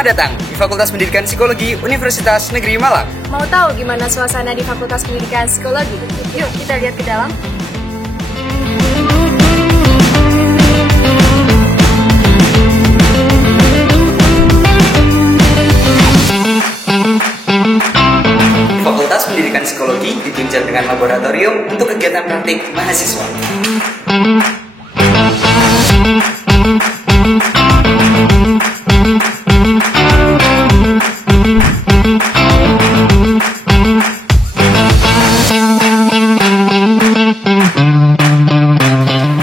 Selamat datang di Fakultas Pendidikan Psikologi Universitas Negeri Malang. Mau tahu gimana suasana di Fakultas Pendidikan Psikologi? Yuk kita lihat ke dalam. Fakultas Pendidikan Psikologi ditunjang dengan laboratorium untuk kegiatan praktik mahasiswa.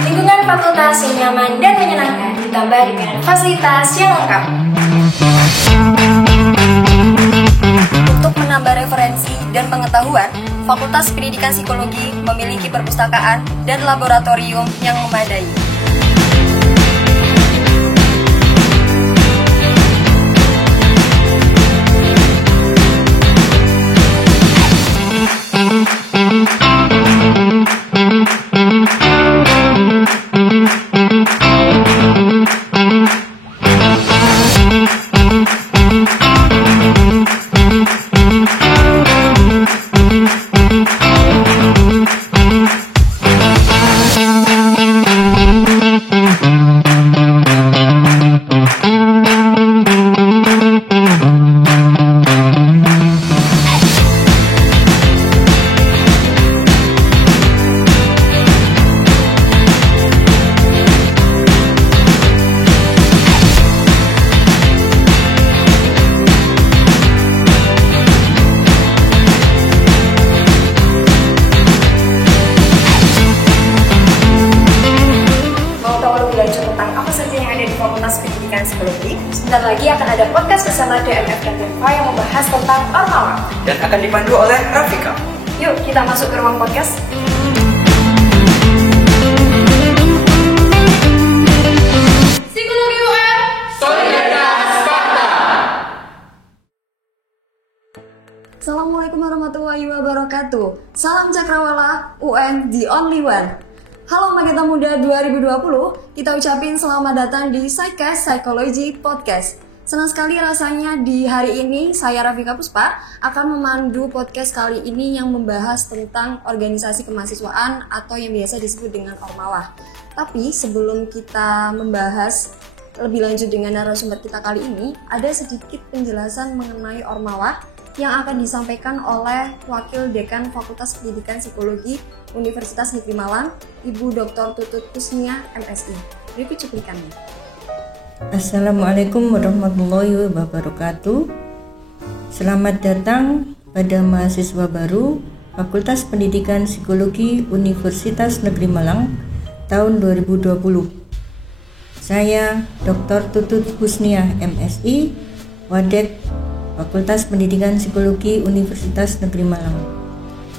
Lingkungan fakultas yang nyaman dan menyenangkan ditambah dengan fasilitas yang lengkap. Untuk menambah referensi dan pengetahuan, Fakultas Pendidikan Psikologi memiliki perpustakaan dan laboratorium yang memadai. Fakultas Pendidikan Psikologi. Sebentar lagi akan ada podcast bersama DMF dan Denva yang membahas tentang Ormawa Dan akan dipandu oleh Rafika. Yuk kita masuk ke ruang podcast. Psikologi UN Solidaritas Fakta. Assalamualaikum warahmatullahi wabarakatuh. Salam Cakrawala, UN the only one. Halo Magenta Muda 2020, kita ucapin selamat datang di Psycast Psychology Podcast. Senang sekali rasanya di hari ini saya Rafika Puspa akan memandu podcast kali ini yang membahas tentang organisasi kemahasiswaan atau yang biasa disebut dengan Ormawa. Tapi sebelum kita membahas lebih lanjut dengan narasumber kita kali ini, ada sedikit penjelasan mengenai Ormawa yang akan disampaikan oleh Wakil Dekan Fakultas Pendidikan Psikologi Universitas Negeri Malang, Ibu Dr. Tutut Husniah, MSI. Berikut cuplikannya. Assalamualaikum warahmatullahi wabarakatuh. Selamat datang pada mahasiswa baru Fakultas Pendidikan Psikologi Universitas Negeri Malang tahun 2020. Saya Dr. Tutut Husniah, MSI, Wadek Fakultas Pendidikan Psikologi Universitas Negeri Malang.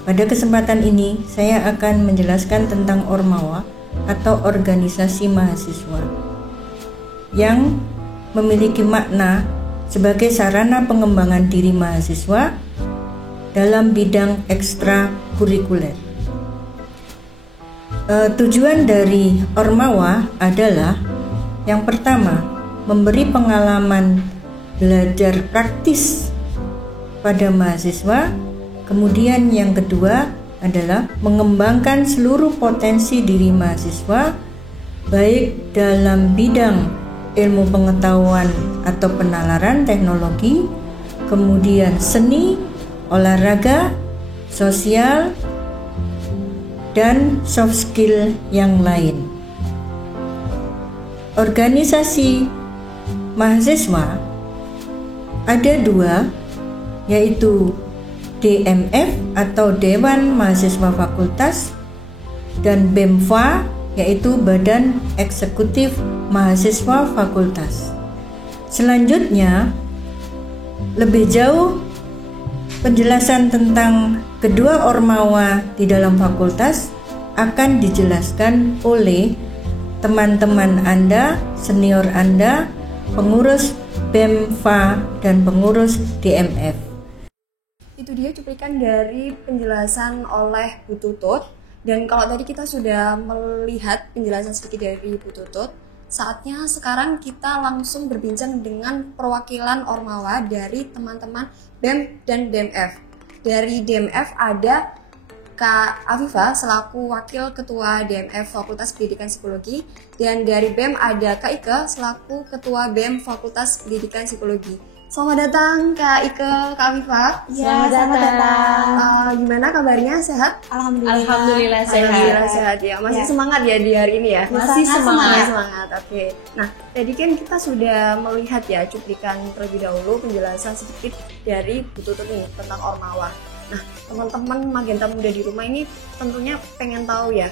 Pada kesempatan ini, saya akan menjelaskan tentang Ormawa atau organisasi mahasiswa yang memiliki makna sebagai sarana pengembangan diri mahasiswa dalam bidang ekstrakurikuler. Tujuan dari Ormawa adalah yang pertama, memberi pengalaman belajar praktis pada mahasiswa. Kemudian yang kedua adalah mengembangkan seluruh potensi diri mahasiswa baik dalam bidang ilmu pengetahuan atau penalaran teknologi, kemudian seni, olahraga, sosial, dan soft skill yang lain. Organisasi mahasiswa ada dua, yaitu DMF atau Dewan Mahasiswa Fakultas dan BEMFA, yaitu Badan Eksekutif Mahasiswa Fakultas. Selanjutnya, lebih jauh penjelasan tentang kedua Ormawa di dalam fakultas akan dijelaskan oleh teman-teman Anda, senior Anda, pengurus BEMFA dan pengurus DMF. Itu dia cuplikan dari penjelasan oleh Bu Tutut. Dan kalau tadi kita sudah melihat penjelasan sedikit dari Bu Tutut, saatnya sekarang kita langsung berbincang dengan perwakilan Ormawa dari teman-teman BEM dan DMF. Dari DMF ada Kak Afifa selaku Wakil Ketua DMF Fakultas Pendidikan Psikologi, dan dari BEM ada Kak Ike selaku Ketua BEM Fakultas Pendidikan Psikologi. Selamat datang Kak Ike, Kak Afifa. Ya, selamat datang. Gimana kabarnya? Sehat? Alhamdulillah sehat. Alhamdulillah sehat ya. Masih semangat ya di hari ini ya? Masih semangat. Semangat. Oke. Nah, tadi kan kita sudah melihat ya cuplikan terlebih dahulu penjelasan sedikit dari Bu Tutut nih tentang Ormawa. Nah, teman-teman Magenta Muda di rumah ini tentunya pengen tahu ya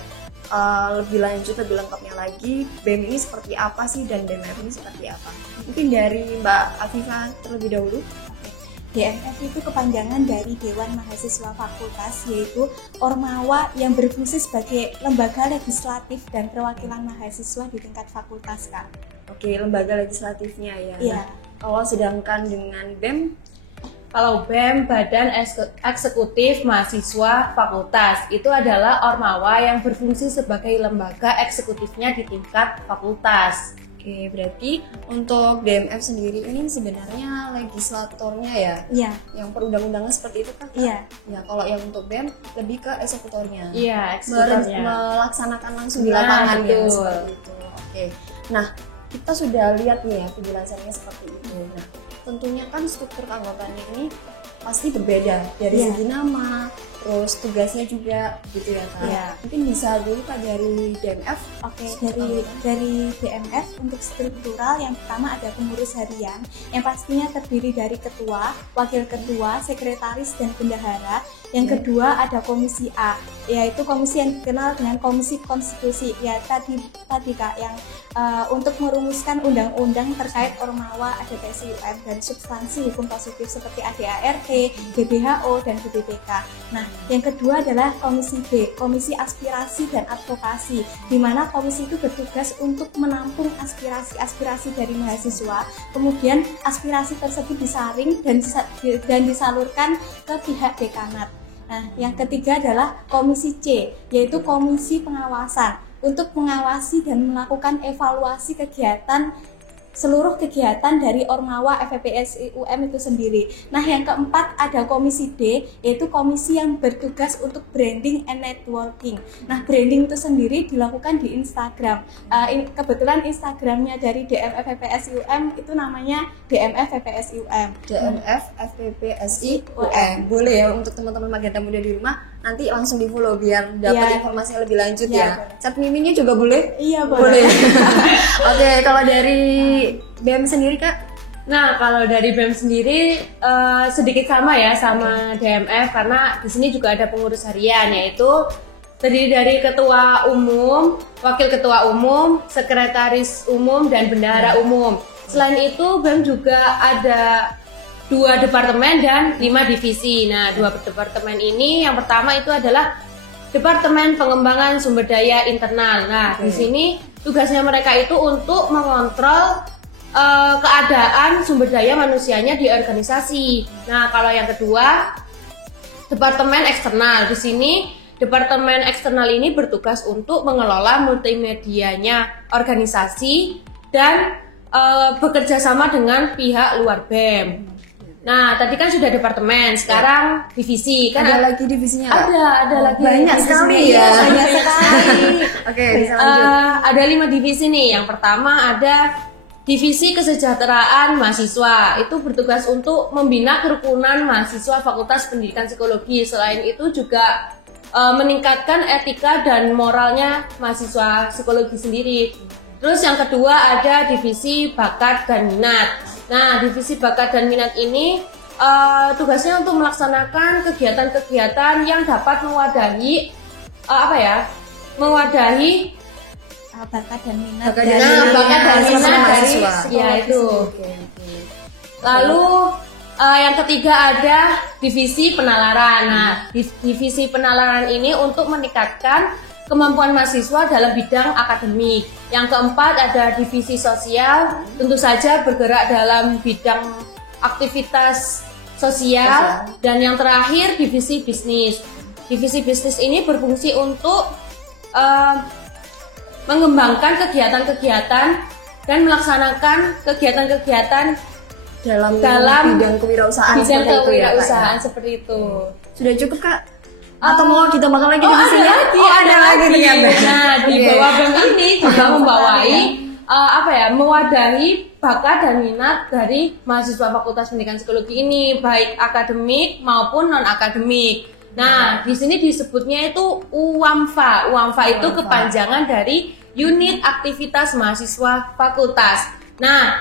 lebih lanjut, lebih lengkapnya lagi BEM ini seperti apa sih dan DMF ini seperti apa. Mungkin dari Mbak Afifa terlebih dahulu. DMF itu kepanjangan dari Dewan Mahasiswa Fakultas, yaitu Ormawa yang berfungsi sebagai lembaga legislatif dan perwakilan mahasiswa di tingkat fakultas, Kak. Oke, lembaga legislatifnya ya. Iya. Nah, kalau sedangkan dengan BEM, Kalau BEM, Badan Eksekutif Mahasiswa Fakultas, itu adalah Ormawa yang berfungsi sebagai lembaga eksekutifnya di tingkat fakultas. oke, berarti untuk DMF sendiri ini sebenarnya legislatornya ya? Iya. Yang perundang-undangan seperti itu kan? Iya. Ya, kalau yang untuk BEM lebih ke eksekutornya. Iya, eksekutornya. Melaksanakan langsung di Nah, lapangan ya, betul. seperti itu. Oke. Nah, kita sudah lihat nih ya penjelasannya seperti itu. Nah, tentunya kan struktur keanggotaannya ini pasti berbeda dari Iya. segi nama, terus tugasnya juga gitu ya Kak. Iya. Mungkin bisa dulu Kak dari DMF. Oke, dari DMF untuk struktural yang pertama ada pengurus harian yang pastinya terdiri dari ketua, wakil ketua, sekretaris dan bendahara. Yang kedua ada komisi A, yaitu komisi yang dikenal dengan komisi konstitusi. Ya tadi Kak yang untuk merumuskan undang-undang terkait Ormawa, ada PSIUM dan substansi hukum positif seperti ADART, BBHO dan BPPK. Nah, yang kedua adalah komisi B, komisi aspirasi dan advokasi, di mana komisi itu bertugas untuk menampung aspirasi-aspirasi dari mahasiswa, kemudian aspirasi tersebut disaring dan disalurkan ke pihak dekanat. Nah, yang ketiga adalah komisi C, yaitu komisi pengawasan untuk mengawasi dan melakukan evaluasi seluruh kegiatan dari Ormawa FPPSIUM itu sendiri. Nah, yang keempat ada komisi D, yaitu komisi yang bertugas untuk branding and networking. Nah, branding itu sendiri dilakukan di Instagram. Kebetulan Instagramnya dari DMF FPPSIUM itu namanya DMF FPPSIUM. DMF FPPSIUM. Boleh ya untuk teman-teman Magenta Muda di rumah nanti langsung di follow biar dapat Iya. informasi yang lebih lanjut Iya, ya. Chat miminnya juga boleh? Iya, Boleh. Oke, kalau dari BEM sendiri Kak? Nah, kalau dari BEM sendiri sedikit sama ya sama DMF, karena di sini juga ada pengurus harian, yaitu terdiri dari ketua umum, wakil ketua umum, sekretaris umum dan bendahara umum. Selain itu BEM juga ada 2 departemen dan 5 divisi. Nah, 2 departemen ini yang pertama itu adalah Departemen Pengembangan Sumber Daya Internal. Nah, di sini tugasnya mereka itu untuk mengontrol keadaan sumber daya manusianya di organisasi. Nah, kalau yang kedua, Departemen Eksternal. Di sini Departemen Eksternal ini bertugas untuk mengelola multimedianya organisasi dan bekerja sama dengan pihak luar BEM. Nah, tadi kan sudah departemen, sekarang divisi. Kan Ada lagi divisinya Kak? ada lagi. Banyak divisi sekali sendiri. ya. Banyak sekali. Oke, bisa lanjut. Ada 5 divisi nih. Yang pertama ada Divisi Kesejahteraan Mahasiswa. Itu bertugas untuk membina kerukunan mahasiswa Fakultas Pendidikan Psikologi. Selain itu juga meningkatkan etika dan moralnya mahasiswa psikologi sendiri. Terus yang kedua ada Divisi Bakat dan Minat. Nah, Divisi Bakat dan Minat ini tugasnya untuk melaksanakan kegiatan-kegiatan yang dapat mewadahi Bakat dan minat Bakat dari bakat dan minat dari mahasiswa. ya itu. Lalu yang ketiga ada Divisi Penalaran. Nah, Divisi Penalaran ini untuk meningkatkan kemampuan mahasiswa dalam bidang akademik. Yang keempat ada Divisi Sosial, tentu saja bergerak dalam bidang aktivitas sosial. Dan yang terakhir Divisi Bisnis. Divisi Bisnis ini berfungsi untuk mengembangkan kegiatan-kegiatan dan melaksanakan kegiatan-kegiatan dalam bidang kewirausahaan bidang seperti itu ya, Kak, kewirausahaan ya? seperti itu. Sudah cukup Kak? Atau mau ditambahkan lagi di sini? Ada lagi ternyata. Nah, di Oke. bawah BEM ini juga membawai mewadahi bakat dan minat dari mahasiswa Fakultas Pendidikan Psikologi ini, baik akademik maupun non akademik. Nah, di sini disebutnya itu UAMFA. UAMFA itu kepanjangan dari Unit Aktivitas Mahasiswa Fakultas. Nah,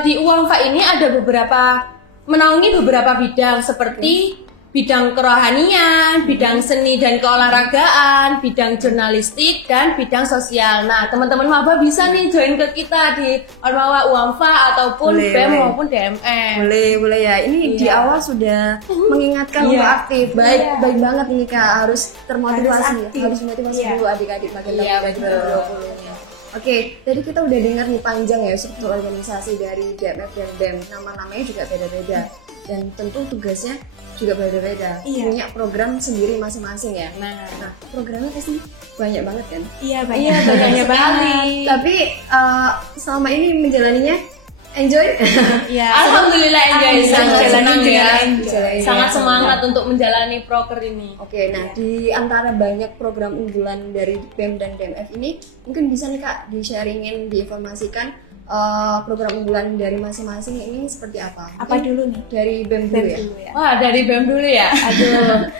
di UAMFA ini ada menaungi beberapa bidang seperti bidang kerohanian, bidang seni dan keolahragaan, bidang jurnalistik, dan bidang sosial. Nah, teman-teman maba bisa nih join ke kita di Ormawa UAMFA ataupun BEM maupun DMM. Boleh ya. Ini di awal sudah mengingatkan untuk aktif. Baik banget ini Kak, harus termotivasi. Harus motivasi dulu adik-adik bagian dari 2020-nya. Oke, tadi kita udah dengar nih panjang ya struktur organisasi dari DMF dan BEM. Nama-namanya juga beda-beda dan tentu tugasnya juga beda-beda. Punya program sendiri masing-masing ya. Nah, programnya pasti banyak banget kan? Iya, banyak sekali. Tapi selama ini menjalaninya enjoy? Iya. Alhamdulillah enjoy, senang ya. Sangat Ya. semangat untuk menjalani proker ini. Oke, nah di antara banyak program unggulan dari BEM dan DMF ini, mungkin bisa nih Kak di-sharingin, diinformasikan program unggulan dari masing-masing ini seperti apa? Apa dulu nih? Dari BEM dulu ya? Wah, dari BEM dulu ya. Aduh.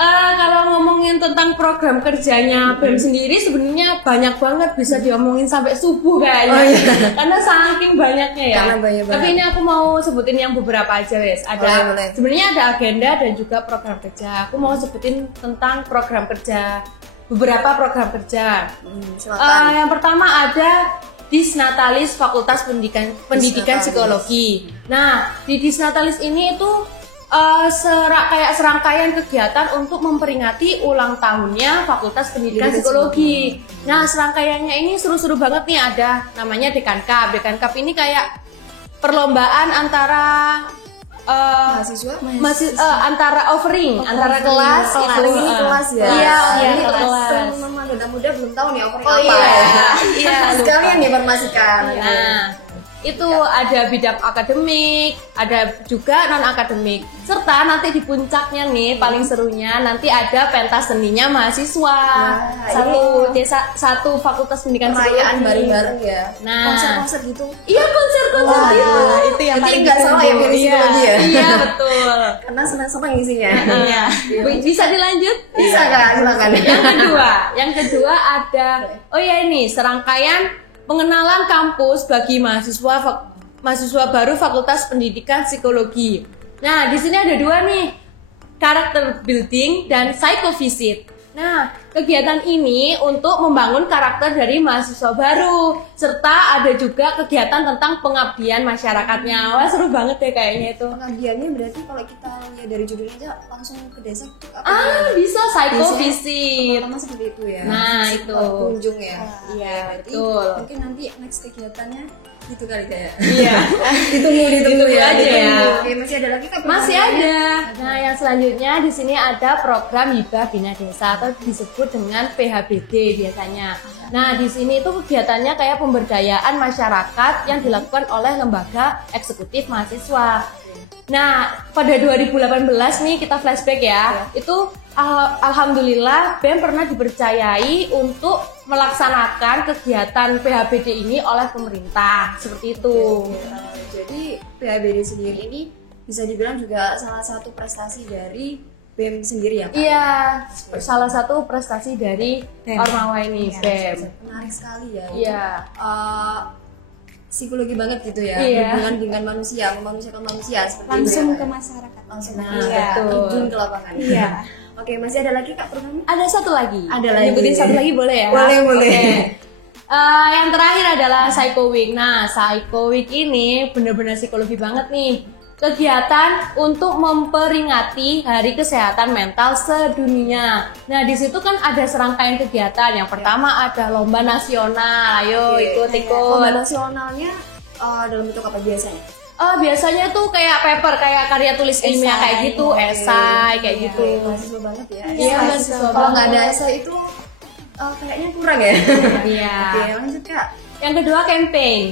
Kalau ngomongin tentang program kerjanya BEM sendiri sebenarnya banyak banget, bisa diomongin sampai subuh kayaknya. Karena saking banyaknya ya. Karena banyak banget. Tapi ini aku mau sebutin yang beberapa aja, wes. Boleh. Sebenarnya ada agenda dan juga program kerja. Aku mau sebutin tentang program kerja. Beberapa program kerja. Silakan. Yang pertama ada Disnatalis Fakultas Pendidikan Psikologi. Nah, di Disnatalis ini itu kayak serangkaian kegiatan untuk memperingati ulang tahunnya Fakultas Pendidikan Psikologi. Nah, serangkaiannya ini seru-seru banget nih, ada namanya Dekan Cup. Dekan Cup ini kayak perlombaan antara antara offering antara kelas itu ini kelas ya. Iya, ini kelas. Teman-teman muda belum tahu nih offering apa Iya. ya. Iya, Sekalian diinformasikan. Nah, itu ada bidang akademik, ada juga non akademik, serta nanti di puncaknya nih paling serunya nanti ada pentas seninya mahasiswa satu Fakultas Pendidikan Perayaan Psikologi. bareng-bareng ya. Nah, Konser-konser gitu. Iya, konser-konser Itu yang paling nggak salah ya pilih psikologi ya. Iya, betul. Karena senang-senang isinya. Iya. Bisa dilanjut? Bisa Kak, silakan. Yang kedua ada ini serangkaian pengenalan kampus bagi mahasiswa baru Fakultas Pendidikan Psikologi. Nah, di sini ada dua nih, karakter building dan psychovisit. Nah, kegiatan ini untuk membangun karakter dari mahasiswa baru, serta ada juga kegiatan tentang pengabdian masyarakatnya. Wah, seru banget deh kayaknya itu. Pengabdiannya berarti kalau kita lihat dari judulnya aja langsung ke desa. Bisa psychovisit. Pertama seperti itu ya. Nah, itu. Kunjung ya. Iya, Berarti betul. mungkin nanti next kegiatannya gitu kali kayak. Iya. Ditunggu Ditunggu ya. aja ya. Oke, masih ada lagi Kak? Masih programnya? ada. Nah, yang selanjutnya di sini ada program Hibah Bina Desa atau disebut dengan PHBD biasanya. Nah, di sini itu kegiatannya kayak pemberdayaan masyarakat yang dilakukan oleh lembaga eksekutif mahasiswa. Nah, pada 2018 nih kita flashback ya. Itu alhamdulillah BEM pernah dipercayai untuk melaksanakan kegiatan PHBD ini oleh pemerintah. Seperti itu. Jadi PHBD sendiri ini bisa dibilang juga salah satu prestasi dari BEM sendiri ya Pak? Iya, salah satu prestasi dari Ormawa ini, BEM. Menarik sekali ya. Iya. Psikologi banget gitu ya, Iya. hubungan dengan manusia, memanusiakan manusia seperti Langsung itu ke ya. masyarakat. Langsung Nah, iya, betul. terjun ke lapangan. Iya. Oke, masih ada lagi Kak programnya? Ada satu lagi. Ada lagi. Nyebutin satu lagi boleh ya? Boleh. Oke. Yang terakhir adalah Psycho Week. Nah, Psycho Week ini benar-benar psikologi banget nih. Kegiatan untuk memperingati Hari Kesehatan Mental Sedunia. Nah, di situ kan ada serangkaian kegiatan. Yang pertama ada lomba nasional. Ayo ikut-ikut. Lomba nasionalnya dalam bentuk apa biasanya? Biasanya tuh kayak paper, kayak karya tulis ilmiah kayak gitu, esai kayak gitu. Mahasiswa banget ya. Iya, mahasiswa Kalau nggak ada banget. esai itu kayaknya kurang ya. Iya. Oke, lanjut Kak. Yang kedua campaign.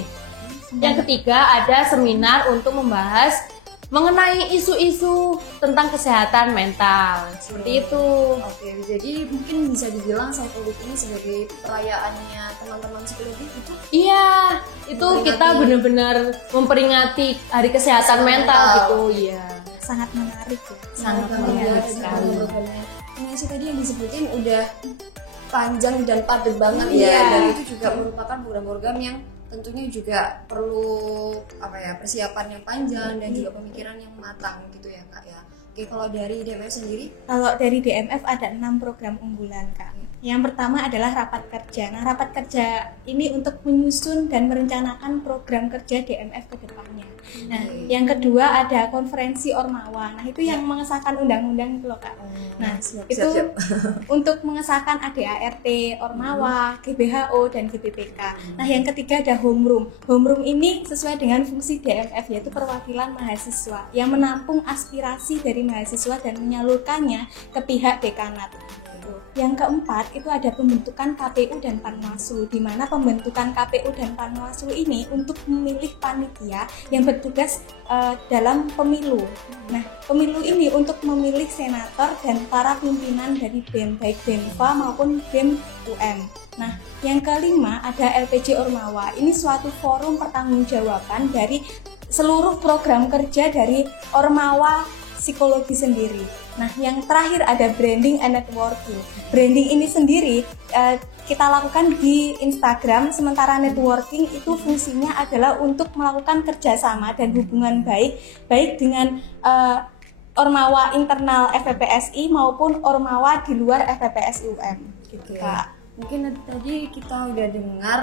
Yang ketiga ada seminar untuk membahas mengenai isu-isu tentang kesehatan mental. Seperti itu. Oke, jadi mungkin bisa dibilang psikologi ini sebagai perayaannya teman-teman psikologi itu. Iya, itu kita benar-benar memperingati Hari Kesehatan Mental gitu. Iya. Sangat menarik ya. Sangat menarik sekali. Ngasih tadi yang disebutin udah panjang dan padat banget Iya. ya, dan itu juga merupakan program-program yang tentunya juga perlu persiapan yang panjang dan juga pemikiran yang matang gitu ya Kak ya. Oke, kalau dari DMF sendiri? Kalau dari DMF ada 6 program unggulan Kak. Yang pertama adalah rapat kerja. Nah, rapat kerja ini untuk menyusun dan merencanakan program kerja DMF ke depannya. Nah, yang kedua ada konferensi Ormawa. Nah, itu yang mengesahkan undang-undang itu loh Kak. Nah, itu untuk mengesahkan ADART, Ormawa, GBHO, dan GBPK. Nah, yang ketiga ada homeroom. Homeroom ini sesuai dengan fungsi DMF, yaitu perwakilan mahasiswa yang menampung aspirasi dari mahasiswa dan menyalurkannya ke pihak dekanat. Yang keempat itu ada pembentukan KPU dan Panwaslu, di mana pembentukan KPU dan Panwaslu ini untuk memilih panitia yang bertugas dalam pemilu. Nah, pemilu ini untuk memilih senator dan para pimpinan dari BEM, baik BEMFA maupun BEM UM. Nah, yang kelima ada LPJ Ormawa. Ini suatu forum pertanggungjawaban dari seluruh program kerja dari Ormawa psikologi sendiri. Nah, yang terakhir ada branding and networking. Branding ini sendiri kita lakukan di Instagram, sementara networking itu fungsinya adalah untuk melakukan kerjasama dan hubungan baik dengan Ormawa internal FPPSI maupun Ormawa di luar FPPSI UM. Gitu, Kak. Mungkin tadi kita udah dengar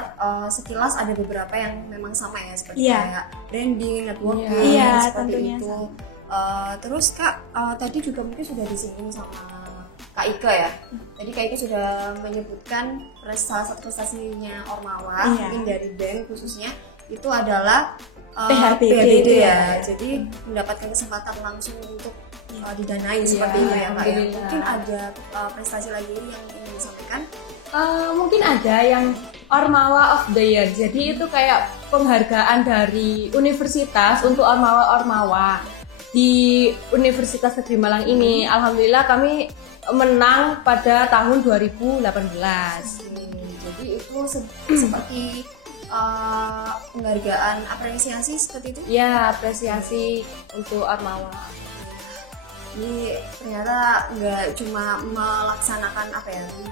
sekilas ada beberapa yang memang sama ya, seperti kayak branding, networking, Iya, seperti tentunya itu. sama. Terus Kak, tadi juga mungkin sudah disinggung sama Kak Ike ya. Tadi Kak Ike sudah menyebutkan salah satu prestasinya Ormawa, mungkin dari BEM khususnya itu adalah PHBD ya. Jadi mendapatkan kesempatan langsung untuk didanai seperti itu ya Kak ya. Mungkin ada prestasi lagi yang ingin disampaikan. Mungkin ada yang Ormawa of the Year. Jadi itu kayak penghargaan dari universitas untuk Ormawa di Universitas Negeri Malang ini. Alhamdulillah kami menang pada tahun 2018. Jadi itu seperti penghargaan apresiasi seperti itu? Ya, apresiasi untuk Ormawa. Jadi ternyata nggak cuma melaksanakan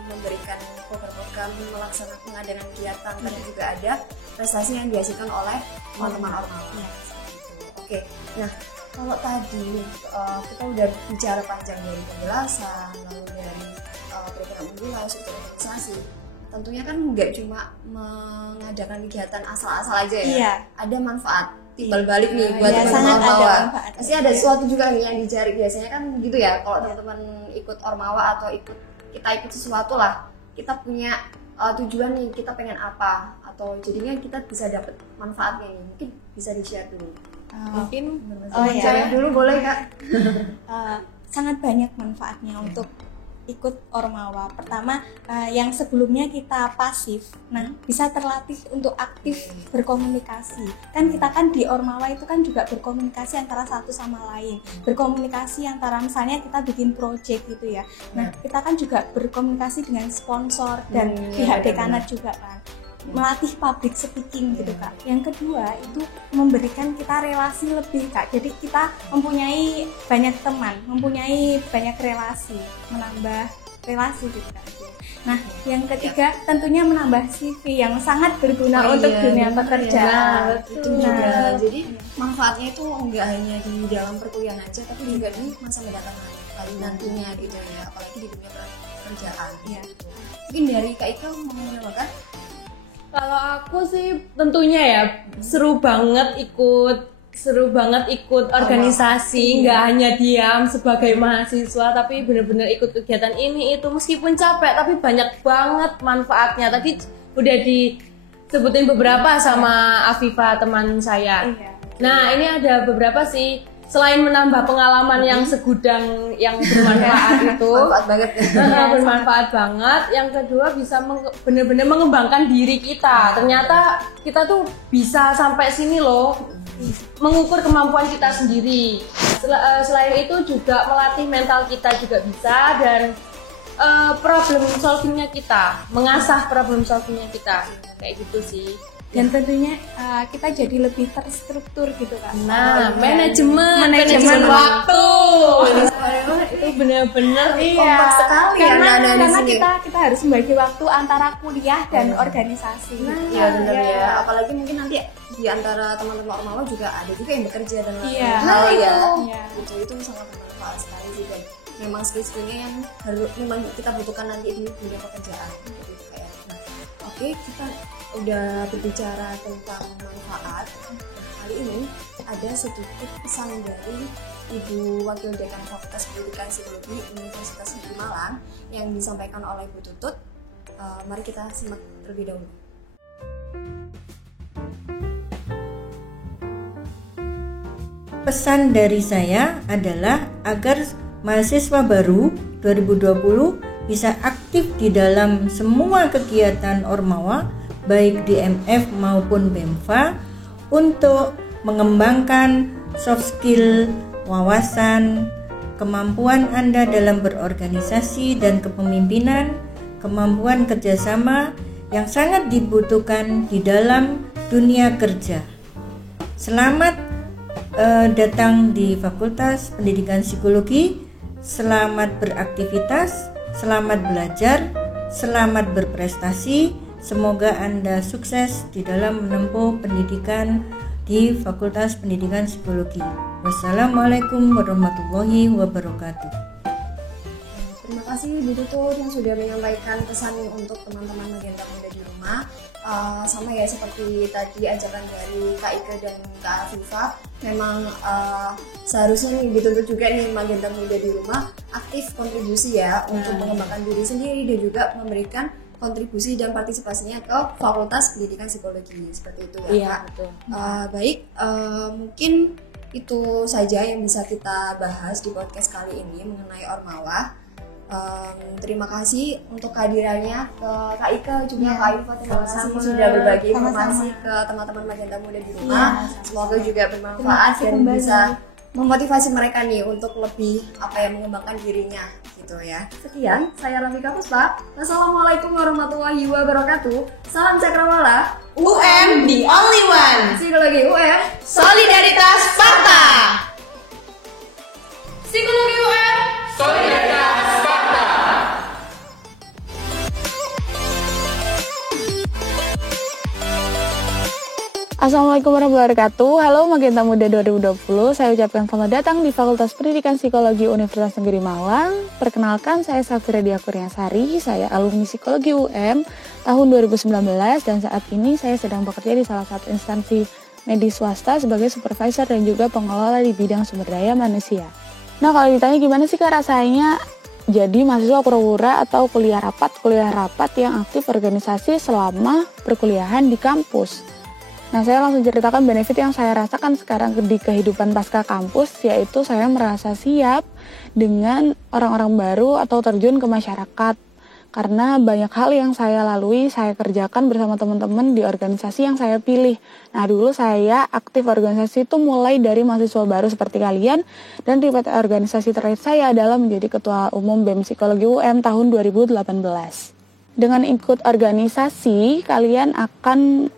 memberikan program-program, melaksanakan pengadaan kegiatan, tapi juga ada prestasi yang dihasilkan oleh teman-teman Ormawa. Oke, nah kalau tadi kita udah bicara panjang dari penjelasan, lalu dari program unggulan, struktur organisasi, tentunya kan nggak cuma mengadakan kegiatan asal-asal aja ya. Iya. Ada manfaat timbal balik nih buat teman-teman Ormawa. Pasti ada sesuatu juga nih yang dicari, biasanya kan gitu ya. Kalau teman-teman ikut Ormawa atau kita ikut sesuatu lah, kita punya tujuan nih, kita pengen apa, atau jadinya kita bisa dapat manfaatnya nih. Mungkin bisa di-share dulu. Mungkin dulu boleh Kak. Sangat banyak manfaatnya untuk ikut Ormawa. Pertama, yang sebelumnya kita pasif, nah bisa terlatih untuk aktif berkomunikasi. Kan kita kan di Ormawa itu kan juga berkomunikasi antara satu sama lain, berkomunikasi antara misalnya kita bikin project gitu ya. Nah kita kan juga berkomunikasi dengan sponsor dan pihak dekanat juga kan. Melatih public speaking gitu Kak. Yang kedua itu memberikan kita relasi lebih Kak. Jadi kita mempunyai banyak teman, mempunyai banyak relasi, menambah relasi gitu Kak. Nah, yang ketiga tentunya menambah CV yang sangat berguna untuk dunia pekerjaan. Itu juga. Jadi manfaatnya itu enggak hanya di dalam perkuliahan aja, tapi juga di masa mendatang nantinya gitu ya, apalagi di dunia pekerjaan. Gitu. Mungkin dari Kak Ika mau menambahkan? Kalau aku sih tentunya ya seru banget ikut organisasi, nggak hanya diam sebagai mahasiswa, tapi benar-benar ikut kegiatan ini itu meskipun capek tapi banyak banget manfaatnya. Tadi udah disebutin beberapa sama Afifa teman saya. Nah ini ada beberapa sih selain menambah pengalaman yang segudang yang bermanfaat itu, Manfaat banget. bermanfaat banget. Yang kedua bisa benar-benar mengembangkan diri kita. Ternyata kita tuh bisa sampai sini loh, mengukur kemampuan kita sendiri. Selain itu juga melatih mental kita juga bisa, dan problem solvingnya kita, mengasah problem solvingnya kita, kayak gitu sih. Dan tentunya kita jadi lebih terstruktur gitu kan. Nah, manajemen waktu itu benar-benar Kompak sekali ya anak-anak di karena sini. kita harus membagi waktu antara kuliah dan organisasi. Iya benar ya. Apalagi mungkin nanti di antara teman-teman Ormawa juga ada juga yang bekerja dan Iya. hal ya. Iya. Itu sangat bermanfaat sekali sih, dan memang skill-skillnya yang harus memang kita butuhkan nanti di dunia pekerjaan. Gitu kayak. Nah, oke, kita udah berbicara tentang manfaat. Kali ini ada sedikit pesan dari Ibu Wakil Dekan Fakultas Pendidikan Psikologi Universitas Negeri Malang yang disampaikan oleh Bu Tutut. Mari kita simak terlebih dahulu. Pesan dari saya adalah agar mahasiswa baru 2020 bisa aktif di dalam semua kegiatan Ormawa, baik DMF maupun BEMFA, untuk mengembangkan soft skill, wawasan, kemampuan Anda dalam berorganisasi dan kepemimpinan, kemampuan kerjasama yang sangat dibutuhkan di dalam dunia kerja. Selamat datang di Fakultas Pendidikan Psikologi, selamat beraktivitas, selamat belajar, selamat berprestasi. Semoga Anda sukses di dalam menempuh pendidikan di Fakultas Pendidikan Psikologi. Wassalamualaikum warahmatullahi wabarakatuh. Terima kasih Bu Tutut yang sudah menyampaikan pesan untuk teman-teman Magenta Muda di rumah. Sama ya seperti tadi ajakan dari Kak Ika dan Kak Afifa, memang seharusnya nih dituntut juga nih Magenta Muda di rumah aktif kontribusi ya untuk mengembangkan diri sendiri dan juga memberikan kontribusi dan partisipasinya ke Fakultas Pendidikan Psikologi, seperti itu ya Iya, Kak. betul. Baik, mungkin itu saja yang bisa kita bahas di podcast kali ini mengenai Ormawa. Terima kasih untuk kehadirannya ke Kak Ika juga Kak Ilva, terima kasih sudah berbagi informasi ke teman-teman Magenta Muda di rumah. Semoga juga bermanfaat dan bisa memotivasi mereka nih untuk lebih mengembangkan dirinya gitu ya. Sekian, saya Rafika Puspa. Wassalamualaikum warahmatullahi wabarakatuh. Salam cakrawala. UM the only one. Psikologi UM. Solidaritas Sparta. Psikologi UM. Solidaritas Sparta. Assalamualaikum warahmatullahi wabarakatuh. Halo Magenta Muda 2020. Saya ucapkan selamat datang di Fakultas Pendidikan Psikologi Universitas Negeri Malang. Perkenalkan, saya Safira Dia Kurniasari. Saya alumni Psikologi UM tahun 2019 dan saat ini saya sedang bekerja di salah satu instansi medis swasta sebagai supervisor dan juga pengelola di bidang sumber daya manusia. Nah, kalau ditanya gimana sih Kak rasanya jadi mahasiswa pura-pura atau kuliah rapat yang aktif organisasi selama perkuliahan di kampus. Nah, saya langsung ceritakan benefit yang saya rasakan sekarang di kehidupan pasca kampus, yaitu saya merasa siap dengan orang-orang baru atau terjun ke masyarakat. Karena banyak hal yang saya lalui, saya kerjakan bersama teman-teman di organisasi yang saya pilih. Nah, dulu saya aktif organisasi itu mulai dari mahasiswa baru seperti kalian, dan ribet organisasi terakhir saya adalah menjadi Ketua Umum BEM Psikologi UM tahun 2018. Dengan ikut organisasi, kalian akan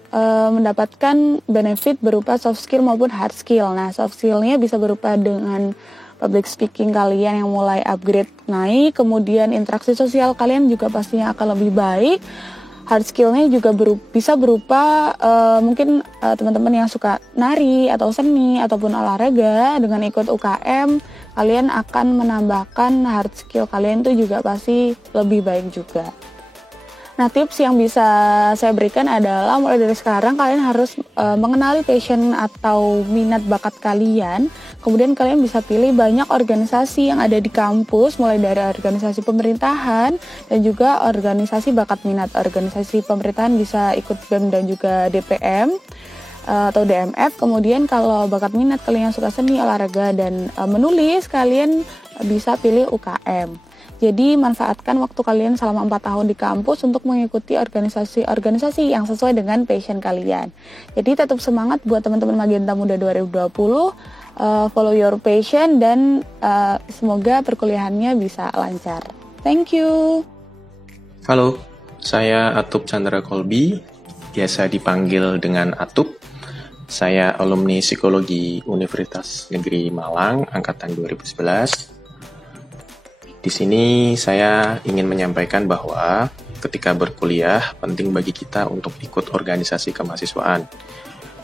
mendapatkan benefit berupa soft skill maupun hard skill. Nah, soft skillnya bisa berupa dengan public speaking kalian yang mulai upgrade naik, kemudian interaksi sosial kalian juga pastinya akan lebih baik. Hard skillnya juga bisa berupa mungkin teman-teman yang suka nari atau seni ataupun olahraga, dengan ikut UKM kalian akan menambahkan hard skill kalian itu juga pasti lebih baik juga. Nah, tips yang bisa saya berikan adalah mulai dari sekarang kalian harus mengenali passion atau minat bakat kalian. Kemudian kalian bisa pilih banyak organisasi yang ada di kampus, mulai dari organisasi pemerintahan dan juga organisasi bakat minat. Organisasi pemerintahan bisa ikut BEM dan juga DPM. atau DMF. Kemudian kalau bakat minat kalian suka seni, olahraga, dan menulis, kalian bisa pilih UKM. Jadi manfaatkan waktu kalian selama 4 tahun di kampus untuk mengikuti organisasi-organisasi yang sesuai dengan passion kalian. Jadi tetap semangat buat teman-teman Magenta Muda 2020, follow your passion, dan semoga perkuliahannya bisa lancar. Thank you. Halo, saya Atup Chandra Kolbi, biasa dipanggil dengan Atup. Saya alumni Psikologi Universitas Negeri Malang, angkatan 2011. Di sini saya ingin menyampaikan bahwa ketika berkuliah penting bagi kita untuk ikut organisasi kemahasiswaan.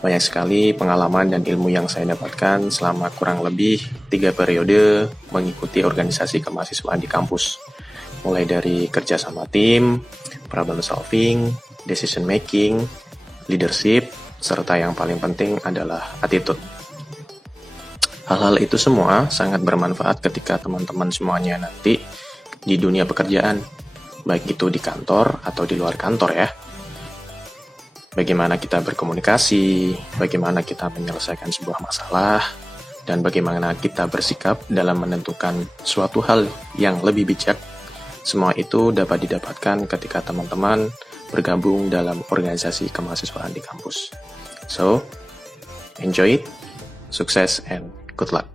Banyak sekali pengalaman dan ilmu yang saya dapatkan selama kurang lebih 3 periode mengikuti organisasi kemahasiswaan di kampus. Mulai dari kerja sama tim, problem solving, decision making, leadership, serta yang paling penting adalah attitude. Hal-hal itu semua sangat bermanfaat ketika teman-teman semuanya nanti di dunia pekerjaan, baik itu di kantor atau di luar kantor ya. Bagaimana kita berkomunikasi, bagaimana kita menyelesaikan sebuah masalah, dan bagaimana kita bersikap dalam menentukan suatu hal yang lebih bijak. Semua itu dapat didapatkan ketika teman-teman bergabung dalam organisasi kemahasiswaan di kampus. So, enjoy it, sukses, and good luck.